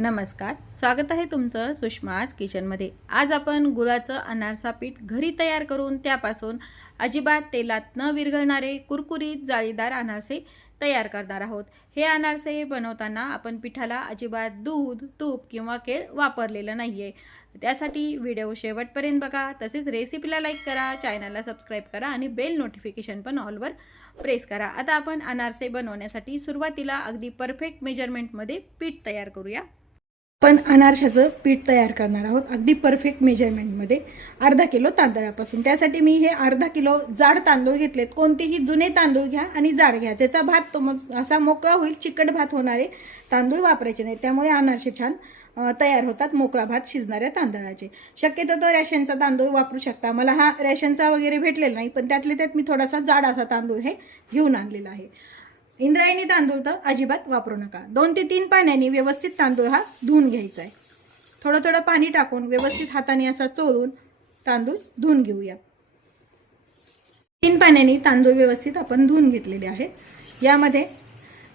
नमस्कार, स्वागत आहे तुमचं सुषमाज किचनमध्ये। आज आपण गुळाचं अनारसा पीठ घरी तयार करून त्यापासून अजिबात तेलात न विरघळणारे कुरकुरीत जाळीदार अनारसे तयार करणार आहोत। हे अनारसे बनवताना आपण पिठाला अजिबात दूध, तूप किंवा केळ वापरलेलं नाहीये। त्यासाठी व्हिडिओ शेवटपर्यंत बघा। तसेच रेसिपीला लाईक करा, चॅनलला सबस्क्राइब करा आणि बेल नोटिफिकेशन पण ऑलवर प्रेस करा। आता आपण अनारसे बनवण्यासाठी सुरुवातीला अगदी परफेक्ट मेजरमेंटमध्ये पीठ तयार करूया। पण अनारशाचं पीठ तयार करणार आहोत अगदी परफेक्ट मेजरमेंटमध्ये अर्धा किलो तांदळापासून। त्यासाठी मी हे अर्धा किलो जाड तांदूळ घेतलेत। कोणतेही जुने तांदूळ घ्या आणि जाड घ्या, ज्याचा भात तो असा मोकळा होईल। चिकट भात होणारे तांदूळ वापरायचे नाही, त्यामुळे अनारसे छान तयार होतात मोकळा भात शिजणाऱ्या तांदळाचे। शक्यतो तो रेशनचा तांदूळ वापरू शकता। मला हा रेशनचा वगैरे भेटलेला नाही, पण त्यातले त्यात मी थोडासा जाड असा तांदूळ हे घेऊन आणलेला आहे। इंद्रायणी तांदूळ तर अजिबात वापरू नका। 2 ते 3 पाण्याने व्यवस्थित तांदूळ हा धुवून घ्यायचा आहे। थोडं थोडं पाणी टाकून व्यवस्थित हाताने असा चोळून तांदूळ धुवून घेऊया। 3 पाण्याने तांदूळ व्यवस्थित आपण धुवून घेतलेले आहेत। यामध्ये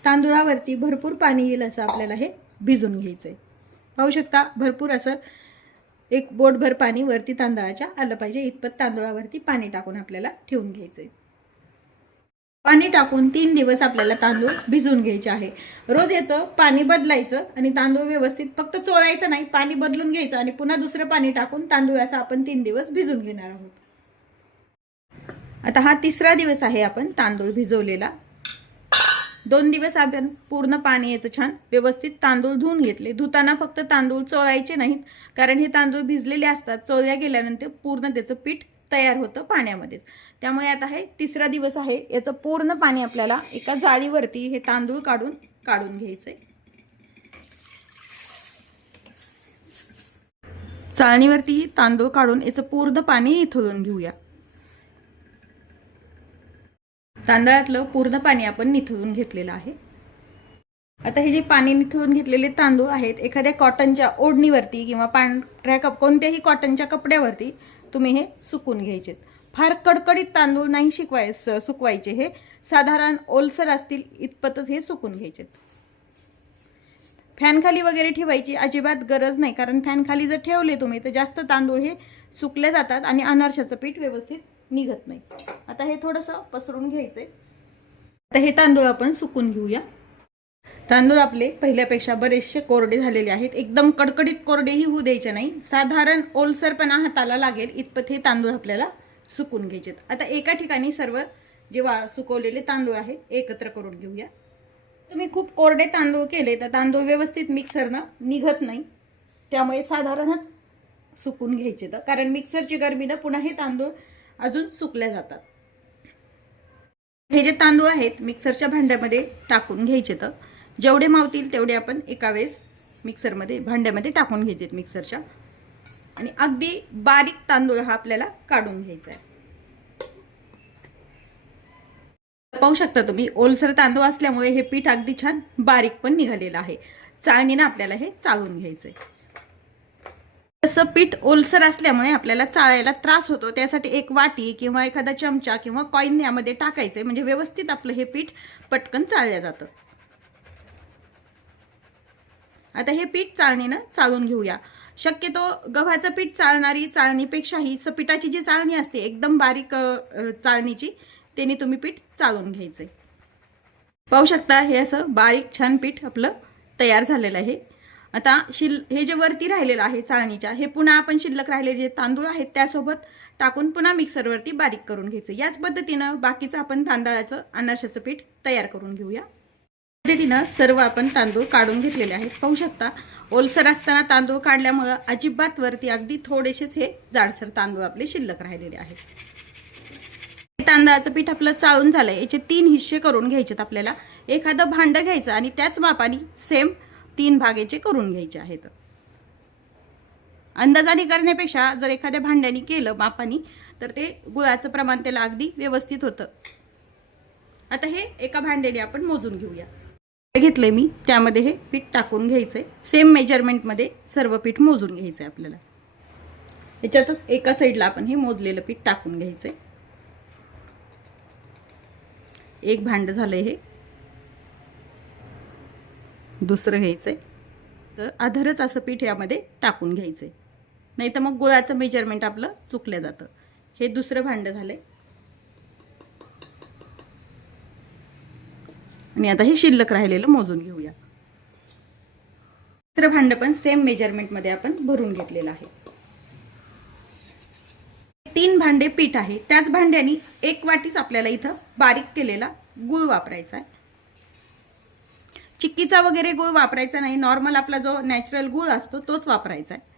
तांदूळावरती भरपूर पाणी येईल असं आपल्याला हे भिजून घ्यायचंय। पाहू शकता भरपूर असं एक बोटभर पाणी वरती तांदळाच्या आलं पाहिजे इतपत तांदूळावरती पाणी टाकून आपल्याला ठेवून घ्यायचंय। पाणी टाकून 3 दिवस आपल्याला तांदूळ भिजवून घ्यायचे आहे। रोज याचं पाणी बदलायचं आणि तांदूळ व्यवस्थित फक्त चोळायचं नाही, पाणी बदलून घ्यायचं आणि पुन्हा दुसरं पाणी टाकून तांदूळ असं आपण 3 दिवस भिजवून घेणार आहोत। आता हा तिसरा दिवस आहे आपण तांदूळ भिजवलेला। 2 दिवस आपण पूर्ण पाणी याचं छान व्यवस्थित तांदूळ धुवून घेतले। धुताना फक्त तांदूळ चोळायचे नाहीत, कारण हे तांदूळ भिजलेले असतात। चोळल्या गेल्यानंतर पूर्ण त्याचं पीठ तयार होतं पाण्यामध्येच। त्यामुळे आता हे तिसरा दिवस आहे, याचं पूर्ण पाणी आपल्याला एका जाळीवरती हे तांदूळ काढून घ्यायचंय। चाळणीवरती तांदूळ काढून याचं पूर्ण पाणी निथळून घेऊया। तांदळातलं पूर्ण पाणी आपण निथळून घेतलेलं आहे। आता हे जे पाणी निथळून घेतलेले तांदूळ आहेत, एखाद्या कॉटनच्या ओढणीवरती किंवा पांढऱ्या कोणत्याही कॉटनच्या कपड्यावरती तुम्ही हे सुकून घ्यायचे। फार कडकडीत तांदूळ नाही सुकवायचे, हे साधारण ओलसर असतील इतपतच हे सुकून घ्यायचे। फॅन खाली वगैरे ठेवायची अजिबात गरज नाही, कारण फॅन खाली जर ठेवले तुम्ही तर जास्त तांदूळ हे सुकले जातात आणि अनारशाचं पीठ व्यवस्थित निघत नाही। आता हे थोडंसं पसरून घ्यायचंय। आता हे तांदूळ आपण सुकून घेऊया। तांदूळ आपले पहिल्यापेक्षा बरेचसे कोरडे झालेले आहेत। एकदम कडकडीत कोरडेही होऊ द्यायचे नाही, साधारण ओलसरपणा हाताला लागेल इतपत हे तांदूळ आपल्याला सुकून घ्यायचे। आता एका ठिकाणी सर्व जेव्हा सुकवलेले तांदूळ आहे एकत्र करून घेऊया। तुम्ही खूप कोरडे तांदूळ केले तर तांदूळ व्यवस्थित मिक्सरनं निघत नाही, त्यामुळे साधारणच सुकून घ्यायचे, कारण मिक्सरची गरमीनं पुन्हा हे तांदूळ अजून सुकले जातात। हे जे तांदूळ आहेत मिक्सरच्या भांड्यामध्ये टाकून घ्यायचे। तर जेवढे मावतील तेवढे आपण एका वेळेस मिक्सरमध्ये भांड्यामध्ये टाकून घ्यायचे मिक्सरच्या, आणि अगदी बारीक तांदूळ हा आपल्याला काढून घ्यायचा आहे। पाहू शकता तुम्ही ओलसर तांदूळ असल्यामुळे हे पीठ अगदी छान बारीक पण निघालेलं आहे। चाळणीने आपल्याला हे चाळून घ्यायचंय। तसं पीठ ओलसर असल्यामुळे आपल्याला चाळायला त्रास होतो, त्यासाठी एक वाटी किंवा एखादा चमचा किंवा कॉईन यामध्ये टाकायचंय, म्हणजे व्यवस्थित आपलं हे पीठ पटकन चाळलं जातं। आता हे पीठ चाळणीनं चाळून घेऊया। शक्यतो गव्हाचं पीठ चाळणारी चाळणीपेक्षाही पिठाची जी चाळणी असते एकदम बारीक चाळणीची, त्याने तुम्ही पीठ चाळून घ्यायचंय। पाहू शकता हे असं बारीक छान पीठ आपलं तयार झालेलं आहे। आता हे जे वरती राहिलेलं आहे चाळणीच्या, हे पुन्हा आपण शिल्लक राहिलेले जे तांदूळ आहेत त्यासोबत टाकून पुन्हा मिक्सरवरती बारीक करून घ्यायचं। याच पद्धतीनं बाकीचं आपण तांदळाचं अनारशाचं पीठ तयार करून घेऊया। पद्धतीनं सर्व आपण तांदूळ काढून घेतलेले आहेत। पाहू शकता ओलसर असताना तांदूळ काढल्यामुळे अजिबात वरती अगदी थोडेसेच हे जाडसर तांदूळ आपले शिल्लक राहिलेले आहेत। तांदळाचं पीठ आपलं चाळून झालंय, याचे 3 हिस्से करून घ्यायचेत आपल्याला। एखादं भांडं घ्यायचं आणि त्याच मापाने सेम 3 भाग याचे करून घ्यायचे आहेत। अंदाजाने करण्यापेक्षा जर एखाद्या भांड्याने केलं मापाने तर ते गुळाचं प्रमाण त्याला अगदी व्यवस्थित होतं। आता हे एका भांड्याने आपण मोजून घेऊया। घेतले मी, त्यामध्ये हे पीठ टाकून घ्यायचंय। सेम मेजरमेंटमध्ये सर्व पीठ मोजून घ्यायचंय आपल्याला। याच्यातच एका साईडला आपण हे मोजलेलं पीठ टाकून घ्यायचंय। एक भांड झालंय, हे दुसरं घ्यायचंय। आधरच असं पीठ यामध्ये टाकून घ्यायचं, नाही तर मग गुळाचं मेजरमेंट आपलं चुकलं जातं. हे दुसरं भांडं झालंय आणि आता हे शिल्लक राहिलेलं मोजून घेऊया. तिसरं भांडं पण सेम मेजरमेंटमध्ये आपण भरून घेतलेलं आहे. 3 भांडे पीठ आहे, त्याच भांड्याने 1 वाटीच आपल्याला इथं बारीक केलेला गूळ वापरायचा आहे. चिक्कीचा वगैरे गूळ वापरायचा नाही, नॉर्मल आपला जो नॅचरल गूळ असतो तोच वापरायचा आहे.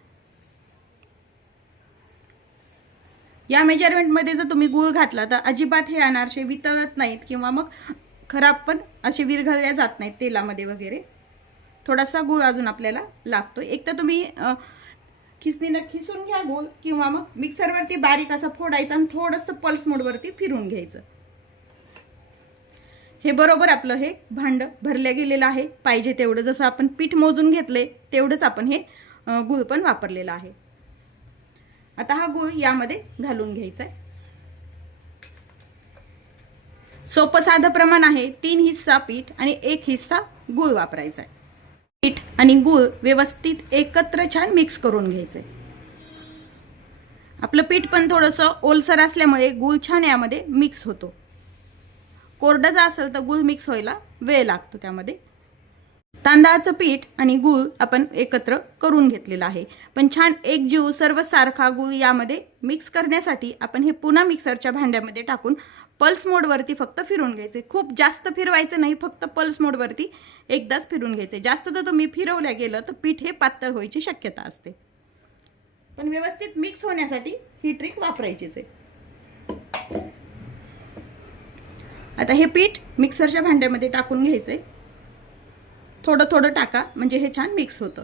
या मेजरमेंटमध्ये जर तुम्ही गूळ घातला तर अजिबात हे अनारसे वितळत नाहीत किंवा मग खराब पण असे विरघळले जात नाहीत तेलामध्ये वगैरे. थोडासा गूळ अजून आपल्याला लागतो. एक तर तुम्ही खिसणीनं खिसून घ्या गूळ किंवा मग मिक्सरवरती बारीक असं फोडायचं आणि थोडंसं पल्स मोडवरती फिरून घ्यायचं. हे बरोबर आपलं हे भांडं भरल्या गेलेलं आहे. पाहिजे तेवढं जसं आपण पीठ मोजून घेतले तेवढंच आपण हे गूळ पण वापरलेलं आहे. आता हा गूळ यामध्ये घालून घ्यायचा आहे. सोपं साधं प्रमाण आहे. 3 हिस्सा पीठ आणि 1 हिस्सा गूळ वापरायचा आहे. पीठ आणि गूळ व्यवस्थित एकत्र छान मिक्स करून घ्यायचे. आपलं पीठ पण थोडंसं ओलसर असल्यामुळे गूळ छान यामध्ये मिक्स होतो. कोरडं जर असेल तर गूळ मिक्स व्हायला वेळ लागतो. त्यामध्ये तांदळाचं पीठ आणि गूळ आपण एकत्र करून घेतलेला आहे, पण छान एकजीव सर्व सारखा गूळ यामध्ये मिक्स करण्यासाठी आपण हे पुन्हा मिक्सरच्या भांड्यामध्ये टाकून पल्स मोडवरती फक्त फिरून घ्यायचे. खूप जास्त फिरवायचं नाही, फक्त पल्स मोडवरती एकदाच फिरून घ्यायचे. जास्त जर तुम्ही फिरवल्या गेलं तर पीठ हे पातळ व्हायची शक्यता असते. पण व्यवस्थित मिक्स होण्यासाठी ही ट्रिक वापरायचीच आहे. आता हे पीठ मिक्सरच्या भांड्यामध्ये टाकून घ्यायचंय. थोडं थोडं टाका म्हणजे हे छान मिक्स होतं.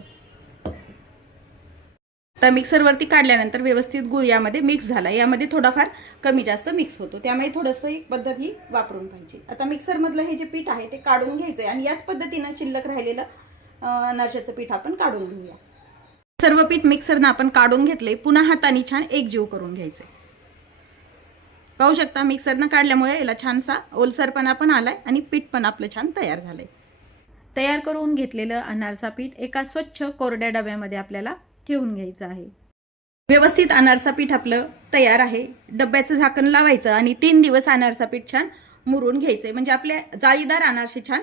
आता मिक्सरवरती काढल्यानंतर व्यवस्थित गूळ यामध्ये मिक्स झाला. यामध्ये थोडाफार कमी जास्त मिक्स होतो, त्यामुळे थोडंसं एक पद्धत ही वापरून पाहिजे. आता मिक्सरमधलं हे जे पीठ आहे ते काढून घ्यायचंय आणि याच पद्धतीनं शिल्लक राहिलेलं अनारशाचं पीठ आपण काढून घेऊया. सर्व पीठ मिक्सरनं आपण काढून घेतले. पुन्हा हाताने छान एकजीव करून घ्यायचे. पाहू शकता मिक्सरनं काढल्यामुळे याला छानसा ओलसरपणा पण आलाय आणि पीठ पण आपलं छान तयार झालंय. तयार करून घेतलेलं अनारसा पीठ एका स्वच्छ कोरड्या डब्यामध्ये आपल्याला ठेवून घ्यायचं आहे. व्यवस्थित अनारसा पीठ आपलं तयार आहे. डब्याचं झाकण लावायचं आणि 3 दिवस अनारसा पीठ छान मुरून घ्यायचंय, म्हणजे आपले जाळीदार अनारसे छान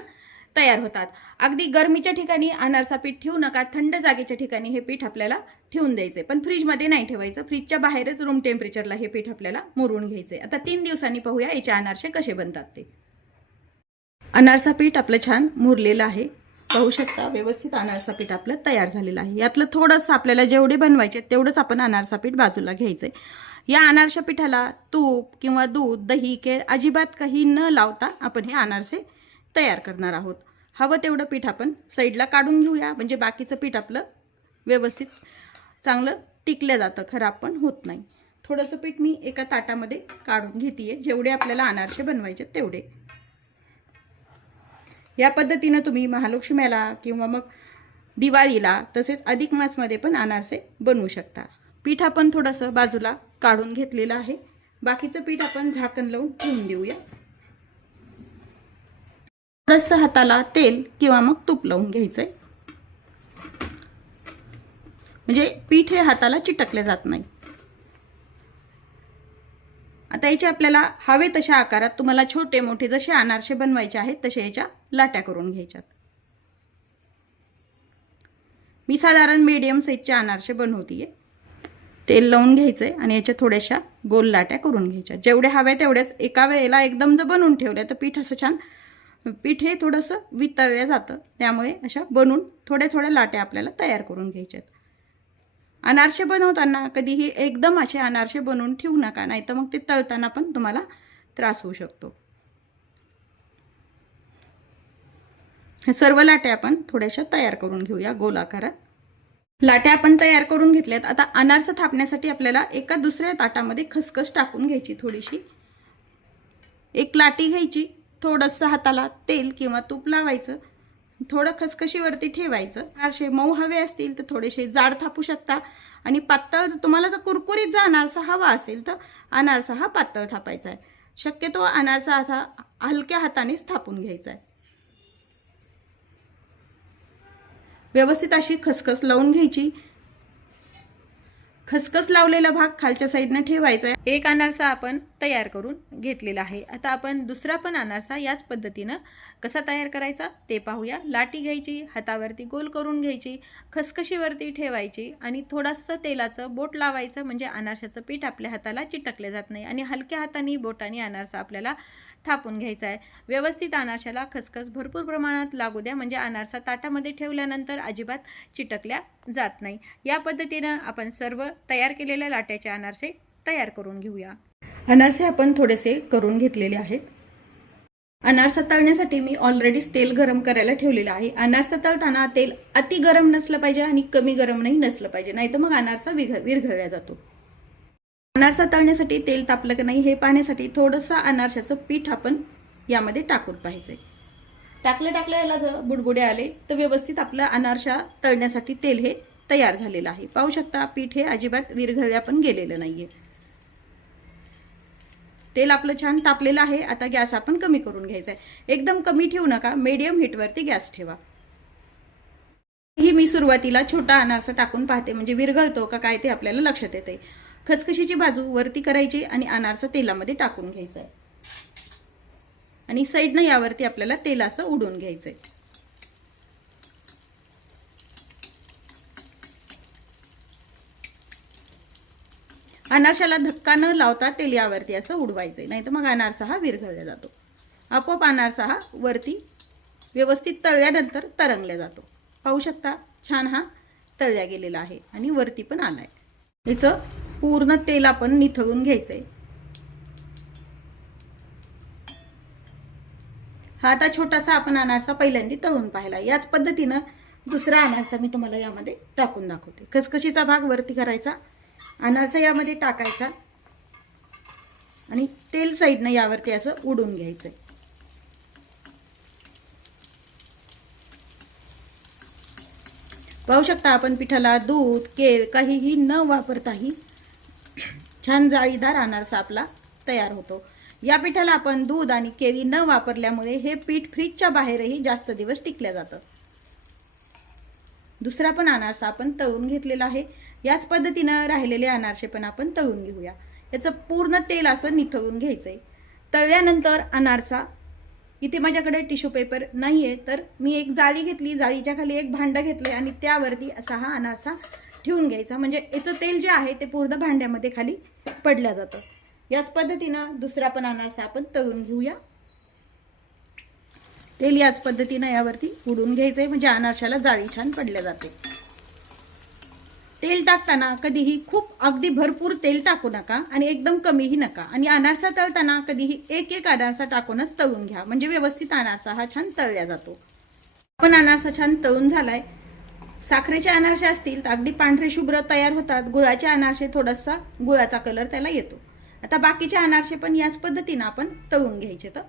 तयार होतात. अगदी गरमीच्या ठिकाणी अनारसा पीठ ठेवू नका, थंड जागेच्या ठिकाणी हे पीठ आपल्याला ठेवून द्यायचंय, पण फ्रीजमध्ये नाही ठेवायचं. फ्रीजच्या बाहेरच रूम टेम्परेचरला हे पीठ आपल्याला मुरून घ्यायचंय. आता 3 दिवसांनी पाहूया याचे अनारसे कसे बनतात ते. अनारसा पीठ आपलं छान मुरलेलं आहे. पाहू शकता व्यवस्थित अनारसा पीठ आपलं तयार झालेलं आहे. यातलं थोडंसं आपल्याला जेवढे बनवायचे तेवढंच आपण अनारसा पीठ बाजूला घ्यायचंय. या अनारसा पिठाला तूप किंवा दूध, दही, केळ अजिबात काही न लावता आपण हे अनारसे तयार करणार आहोत. हवं तेवढं पीठ आपण साईडला काढून घेऊया, म्हणजे बाकीचं पीठ आपलं व्यवस्थित चांगलं टिकलं जातं, खराब पण होत नाही. थोडंसं पीठ मी एका ताटामध्ये काढून घेतेय, जेवढे आपल्याला अनारसे बनवायचे तेवढे. या पद्धतीनं तुम्ही महालक्ष्मीला किंवा मग दिवाळीला तसेच अधिक मासमध्ये पण अनारसे बनवू शकता. पीठ आपण थोडंसं बाजूला काढून घेतलेलं आहे. बाकीचं पीठ आपण झाकण लावून ठेवून देऊया. थोडंसं हाताला तेल किंवा मग तूप लावून घ्यायचंय, म्हणजे पीठ हे हाताला चिटकले जात नाही. आता याचे आपल्याला हवे तशा आकारात तुम्हाला छोटे मोठे जसे अनारसे बनवायचे आहेत तसे याच्या लाट्या करून घ्यायच्यात. मी साधारण मीडियम साईजचे अनारसे बनवतीये. तेल लावून घ्यायचंय आणि याच्या थोड्याशा गोल लाट्या करून घ्यायच्या. जेवढे हवे तेवढेच एका वेळेला एकदम जर बनवून ठेवल्या तर पीठ असं छान, पीठ हे थोडंसं वितळलं जातं, त्यामुळे अशा बनवून थोड्या थोड्या लाट्या आपल्याला तयार करून घ्यायच्यात. अनारसे बनवताना कधीही एकदम असे अनारसे बनवून ठेवू नका, नाही तर मग ते तळताना पण तुम्हाला त्रास होऊ शकतो. हे सर्व लाट्या आपण थोड्याशा तयार करून घेऊया गोल आकारात. लाट्या आपण तयार करून घेतल्यात. आता अनारसे थापण्यासाठी आपल्याला एका दुसऱ्या ताटामध्ये खसखस टाकून घ्यायची. थोडीशी एक लाटी घ्यायची, थोडंसं हाताला तेल किंवा तूप लावायचं, थोडं खसखशीवरती ठेवायचं. अनारसे मऊ हवे असतील तर थोडेसे जाड थापू शकता आणि पातळ तुम्हाला जर कुरकुरीत जर अनारसा हवा असेल तर अनारसा हा पातळ थापायचा आहे. शक्यतो अनारसा असा हलक्या हातानेच थापून घ्यायचा आहे. व्यवस्थित अशी खसखस लावून घ्यायची। खसखस लावलेला भाग खालच्या साईडने ठेवायचा आहे। एक अनारसा आपण तयार करून घेतलेला आहे। आता आपण दुसरा पण अनारसा याच पद्धतीने कसा तयार करायचा ते पाहूया। लाटी घ्यायची, हातावरती गोल करून घ्यायची, खसखशीवरती ठेवायची आणि थोडंसं तेलाचं बोट लावायचं, म्हणजे अनारशाचं पीठ आपल्या हाताला चिटकले जात नाही आणि हलक्या हाताने बोटाने अनारसा आपल्याला थापून घ्यायचा आहे। व्यवस्थित अनारशाला खसखस भरपूर प्रमाणात लागू द्या, म्हणजे अनारसा ताटामध्ये ठेवल्यानंतर अजिबात चिटकल्या जात नाही। या पद्धतीने आपण सर्व तयार केलेल्या लाट्याचे अनारसे तयार करून घेऊया। अनारसे आपण थोडेसे करून घेतलेले आहेत। अनारसा तळण्यासाठी मी ऑलरेडीच तेल गरम करायला ठेवलेलं आहे। अनारसा तळताना तेल अति गरम नसलं पाहिजे आणि कमी गरम नाही नसलं पाहिजे, नाहीतर मग अनारसा विरघळला जातो। अनारसा तळण्यासाठी तेल तापलं की नाही हे पाहण्यासाठी थोडंसं अनारशाचं पीठ आपण यामध्ये टाकून पाहायचंय। टाकलं याला जर बुडबुडे आले तर व्यवस्थित आपला अनारसा तळण्यासाठी तेल हे तयार झालेलं आहे। पाहू शकता पीठ हे अजिबात विरघळल्या पण गेलेलं नाहीये। तेल आपलं छान तापलेलं आहे। आता गॅस आपण कमी करून घ्यायचा आहे। एकदम कमी ठेवू नका, मीडियम हीटवरती गॅस ठेवा। ही मी सुरुवातीला छोटा अनारसा टाकून पाहते, म्हणजे विरघळतो का काय ते आपल्याला लक्षात येते। खसखशीची बाजू वरती करायची आणि अनारसा तेलामध्ये टाकून घ्यायचा आहे आणि साईडने यावरती आपल्याला तेल असं उडवून घ्यायचंय। अनारशाला धक्का न लावता तेल यावरती असं उडवायचंय, नाहीतर मग अनारसा हा विरघळला जातो। आपोआप अनारसा हा वरती व्यवस्थित तळल्यानंतर तरंगला जातो। पाहू शकता छान हा तळल्या गेलेला आहे आणि वरती पण आलाय। याचं पूर्ण तेल आपण निथळून घ्यायचंय। हा आता छोटासा आपण अनारसा पहिल्यांदा तळून पाहिला। याच पद्धतीने दुसरा अनारसा मी तुम्हाला यामध्ये टाकून दाखवते। खसखशीचा भाग वरती करायचा, अनारसा यामध्ये टाकायचा आणि तेल साईडने यावरती असं उडून घ्यायचंय। पाहू शकता आपण पिठाला दूध केळ काहीही न वापरताही छान जाळीदार अनारसा आपला तयार होतो। या पिठाला आपण दूध आणि केळी न वापरल्यामुळे हे पीठ फ्रीजच्या बाहेरही जास्त दिवस टिकलं जातं। दुसरा पण अनारसा आपण तळून घेतलेला आहे। याच पद्धतीने राहिलेले अनारसे पण आपण तळून घेऊया। याचं पूर्ण तेल असं निथळून घ्यायचंय। तळल्यानंतर अनारसा, इथे माझ्याकडे टिश्यू पेपर नाहीये तर मी एक जाळी घेतली, जाळीच्या खाली एक भांडं घेतलंय आणि त्यावरती असा हा अनारसा ठेवून घ्यायचा, म्हणजे याचं तेल जे आहे ते पूर्ण भांड्यामध्ये खाली पडलं जातं। याच पद्धतीने दुसरा पण अनारसा आपण तळून घेऊया। तेल याच पद्धतीने यावरती उडून घ्यायचंय, म्हणजे अनारशाला जाळी छान पडल्या जाते। तेल टाकताना कधीही खूप अगदी भरपूर तेल टाकू नका आणि एकदम कमीही नका, आणि अनारसा तळताना कधीही एक अनारसा टाकूनच तळून घ्या, म्हणजे व्यवस्थित अनारसा हा छान तळला जातो। पण अनारसा छान तळून झालाय। साखरेचे अनारसे असतील तर अगदी पांढरे शुभ्र तयार होतात। गुळाचे अनारसे थोडासा गुळाचा कलर त्याला येतो। आता बाकीचे अनारसे पण याच पद्धतीने आपण तळून घ्यायचे। तर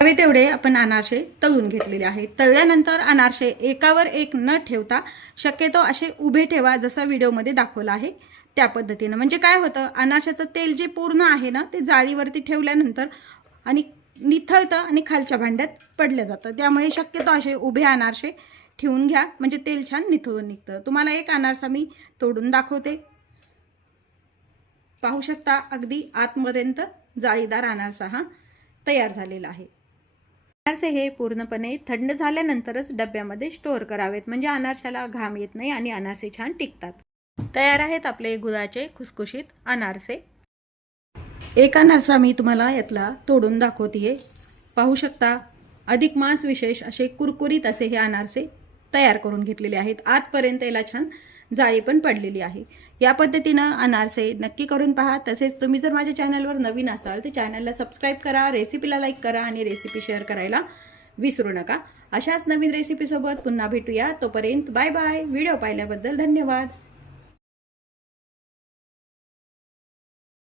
हवे तेवढे आपण अनारसे तळून घेतलेले आहेत। तळल्यानंतर अनारसे एकावर एक न ठेवता शक्यतो असे उभे ठेवा, जसा व्हिडिओमध्ये दाखवला आहे त्या पद्धतीने। म्हणजे काय होतं, अनारशाचं तेल जे पूर्ण आहे ना ते जाळीवरती ठेवल्यानंतर आणि निथळतं आणि खालच्या भांड्यात पडलं जातं। त्यामुळे शक्यतो असे उभे अनारसे ठेवून घ्या, म्हणजे तेल छान निथळून निघतं। तुम्हाला एक अनारसा मी तोडून दाखवते। पाहू शकता अगदी आतपर्यंत जाळीदार अनारसा हा तयार झालेला आहे। अनारसे हे पूर्णपणे थंड झाल्यानंतरच डब्यामध्ये स्टोअर करावेत, म्हणजे अनारशाला घाम येत नाही आणि अनारसे छान टिकतात। तयार आहेत आपले गुळाचे खुसखुशीत अनारसे। एक अनारसा मी तुम्हाला यातला तोडून दाखवतेय। पाहू शकता अधिक मास विशेष असे कुरकुरीत असे हे अनारसे तयार करून घेतलेले आहेत। आतपर्यंत याला छान जाळी पण पडलेली आहे। या पद्धतीने अनारसे नक्की करून पहा। तसेच तुम्ही जर माझ्या चॅनलवर नवीन असाल तर चॅनलला सबस्क्राईब करा, रेसिपीला लाईक करा आणि रेसिपी शेअर करायला विसरू नका। अशाच नवीन रेसिपीसोबत पुन्हा भेटूया। तोपर्यंत बाय बाय। व्हिडिओ पाहिल्याबद्दल धन्यवाद।